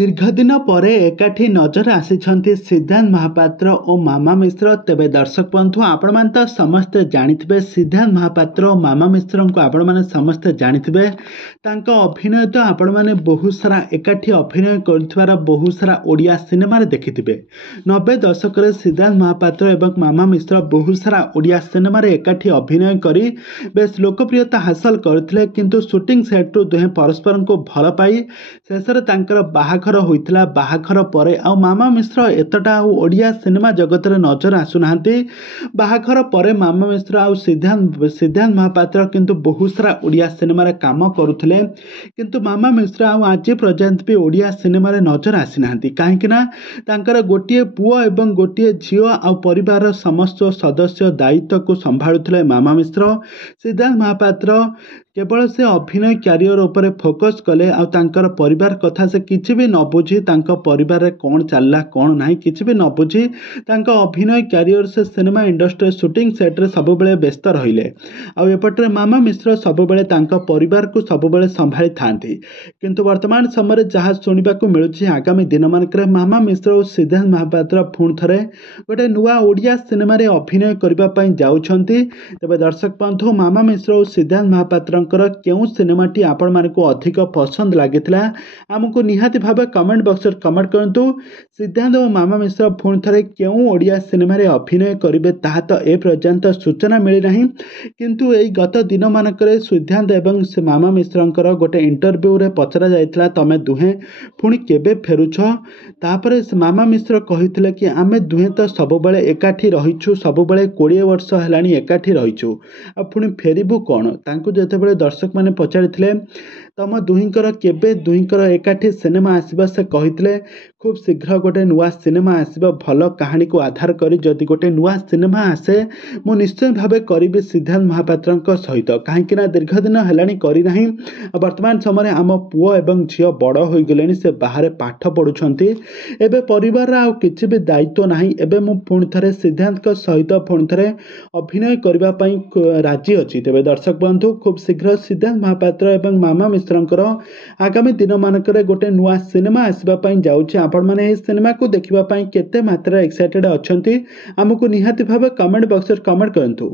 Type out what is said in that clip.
ଦୀର୍ଘଦିନ ପରେ ଏକାଠି ନଜର ଆସିଛନ୍ତି ସିଦ୍ଧାନ୍ତ ମହାପାତ୍ର ଓ ମାମା ମିଶ୍ର। ତେବେ ଦର୍ଶକ ବନ୍ଧୁ, ଆପଣମାନେ ତ ସମସ୍ତେ ଜାଣିଥିବେ ସିଦ୍ଧାନ୍ତ ମହାପାତ୍ର ଓ ମାମା ମିଶ୍ରଙ୍କୁ ଆପଣମାନେ ସମସ୍ତେ ଜାଣିଥିବେ। ତାଙ୍କ ଅଭିନୟ ତ ଆପଣମାନେ ବହୁତ ସାରା ଏକାଠି ଅଭିନୟ କରୁଥିବାର ବହୁତ ସାରା ଓଡ଼ିଆ ସିନେମାରେ ଦେଖିଥିବେ। 90 ଦଶକରେ ସିଦ୍ଧାନ୍ତ ମହାପାତ୍ର ଏବଂ ମାମା ମିଶ୍ର ବହୁତ ସାରା ଓଡ଼ିଆ ସିନେମାରେ ଏକାଠି ଅଭିନୟ କରି ବେଶ ଲୋକପ୍ରିୟତା ହାସଲ କରିଥିଲେ। କିନ୍ତୁ ସୁଟିଂ ସେଟ୍ରୁ ଦୁହେଁ ପରସ୍ପରଙ୍କୁ ଭଲ ପାଇ ଶେଷରେ ତାଙ୍କର ବାହାଘର ହୋଇଥିଲା। ବାହାଘର ପରେ ଆଉ ମାମା ମିଶ୍ର ଏତେଟା ଆଉ ଓଡ଼ିଆ ସିନେମା ଜଗତରେ ନଜର ଆସୁନାହାନ୍ତି। ବାହାଘର ପରେ ମାମା ମିଶ୍ର ଆଉ ସିଦ୍ଧାନ୍ତ ମହାପାତ୍ର କିନ୍ତୁ ବହୁତ ସାରା ଓଡ଼ିଆ ସିନେମାରେ କାମ କରୁଥିଲେ। କିନ୍ତୁ ମାମା ମିଶ୍ର ଆଉ ଆଜି ପର୍ଯ୍ୟନ୍ତ ବି ଓଡ଼ିଆ ସିନେମାରେ ନଜର ଆସିନାହାନ୍ତି। କାହିଁକି ନା ତାଙ୍କର ଗୋଟିଏ ପୁଅ ଏବଂ ଗୋଟିଏ ଝିଅ ଆଉ ପରିବାରର ସମସ୍ତ ସଦସ୍ୟ ଦାୟିତ୍ୱକୁ ସମ୍ଭାଳୁଥିଲେ ମାମା ମିଶ୍ର। ସିଦ୍ଧାନ୍ତ ମହାପାତ୍ର କେବଳ ସେ ଅଭିନୟ କ୍ୟାରିୟର ଉପରେ ଫୋକସ୍ କଲେ ଆଉ ତାଙ୍କର ପରିବାର କଥା ସେ କିଛି ବି ନ ବୁଝି, ତାଙ୍କ ପରିବାରରେ କ'ଣ ଚାଲିଲା କ'ଣ ନାହିଁ କିଛି ବି ନ ବୁଝି ତାଙ୍କ ଅଭିନୟ କ୍ୟାରିୟର ସେ ସିନେମା ଇଣ୍ଡଷ୍ଟ୍ରି ସୁଟିଂ ସେଟ୍ରେ ସବୁବେଳେ ବ୍ୟସ୍ତ ରହିଲେ। ଆଉ ଏପଟରେ ମାମା ମିଶ୍ର ସବୁବେଳେ ତାଙ୍କ ପରିବାରକୁ ସବୁବେଳେ ସମ୍ଭାଳିଥାନ୍ତି। କିନ୍ତୁ ବର୍ତ୍ତମାନ ସମୟରେ ଯାହା ଶୁଣିବାକୁ ମିଳୁଛି ଆଗାମୀ ଦିନମାନଙ୍କରେ ମାମା ମିଶ୍ର ଓ ସିଦ୍ଧାନ୍ତ ମହାପାତ୍ର ପୁଣି ଥରେ ଗୋଟେ ନୂଆ ଓଡ଼ିଆ ସିନେମାରେ ଅଭିନୟ କରିବା ପାଇଁ ଯାଉଛନ୍ତି। ତେବେ ଦର୍ଶକ ବନ୍ଧୁ, ମାମା ମିଶ୍ର ଓ ସିଦ୍ଧାନ୍ତ ମହାପାତ୍ରଙ୍କର କେଉଁ ସିନେମାଟି ଆପଣମାନଙ୍କୁ ଅଧିକ ପସନ୍ଦ ଲାଗିଥିଲା ଆମକୁ ନିହାତି ଭାବେ କମେଣ୍ଟ ବକ୍ସରେ କମେଣ୍ଟ କରନ୍ତୁ। ସିଦ୍ଧାନ୍ତ ଓ ମାମା ମିଶ୍ର ପୁଣି ଥରେ କେଉଁ ଓଡ଼ିଆ ସିନେମାରେ ଅଭିନୟ କରିବେ ତାହା ତ ଏପର୍ଯ୍ୟନ୍ତ ସୂଚନା ମିଳିନାହିଁ। କିନ୍ତୁ ଏଇ ଗତ ଦିନମାନଙ୍କରେ ସିଦ୍ଧାନ୍ତ ଏବଂ ସେ ମାମା ମିଶ୍ରଙ୍କର ଗୋଟେ ଇଣ୍ଟରଭ୍ୟୁରେ ପଚରା ଯାଇଥିଲା, ତମେ ଦୁହେଁ ପୁଣି କେବେ ଫେରୁଛ? ତାପରେ ମାମା ମିଶ୍ର କହିଥିଲେ କି ଆମେ ଦୁହେଁ ତ ସବୁବେଳେ ଏକାଠି ରହିଛୁ, ସବୁବେଳେ 20 ବର୍ଷ ହେଲାଣି ଏକାଠି ରହିଛୁ, ଆଉ ପୁଣି ଫେରିବୁ କ'ଣ? ତାଙ୍କୁ ଯେତେବେଳେ ଦର୍ଶକମାନେ ପଚାରିଥିଲେ ତମ ଦୁହିଁଙ୍କର କେବେ ଦୁହିଁଙ୍କର ଏକାଠି ସିନେମା ଆସିବ, ସେ କହିଥିଲେ ଖୁବ୍ ଶୀଘ୍ର ଗୋଟେ ନୂଆ ସିନେମା ଆସିବ। ଭଲ କାହାଣୀକୁ ଆଧାର କରି ଯଦି ଗୋଟେ ନୂଆ ସିନେମା ଆସେ ମୁଁ ନିଶ୍ଚୟ ଭାବେ କରିବି ସିଦ୍ଧାନ୍ତ ମହାପାତ୍ରଙ୍କ ସହିତ। କାହିଁକି ନା ଦୀର୍ଘ ଦିନ ହେଲାଣି କରିନାହିଁ। ଆଉ ବର୍ତ୍ତମାନ ସମୟରେ ଆମ ପୁଅ ଏବଂ ଝିଅ ବଡ଼ ହୋଇଗଲେଣି, ସେ ବାହାରେ ପାଠ ପଢ଼ୁଛନ୍ତି। ଏବେ ପରିବାରର ଆଉ କିଛି ବି ଦାୟିତ୍ୱ ନାହିଁ। ଏବେ ମୁଁ ପୁଣି ଥରେ ସିଦ୍ଧାନ୍ତଙ୍କ ସହିତ ପୁଣି ଥରେ ଅଭିନୟ କରିବା ପାଇଁ ରାଜି ଅଛି। ତେବେ ଦର୍ଶକ ବନ୍ଧୁ, ଖୁବ୍ ଶୀଘ୍ର ସିଦ୍ଧାନ୍ତ ମହାପାତ୍ର ଏବଂ ମାମା ମିଶ୍ରଙ୍କର ଆଗାମୀ ଦିନମାନଙ୍କରେ ଗୋଟେ ନୂଆ ସିନେମା ଆସିବା ପାଇଁ ଯାଉଛି। ଆପଣମାନେ ଏହି ସିନେମାକୁ ଦେଖିବା ପାଇଁ କେତେ ମାତ୍ରାରେ ଏକ୍ସାଇଟେଡ୍ ଅଛନ୍ତି ଆମକୁ ନିହାତି ଭାବେ କମେଣ୍ଟ ବକ୍ସରେ କମେଣ୍ଟ କରନ୍ତୁ।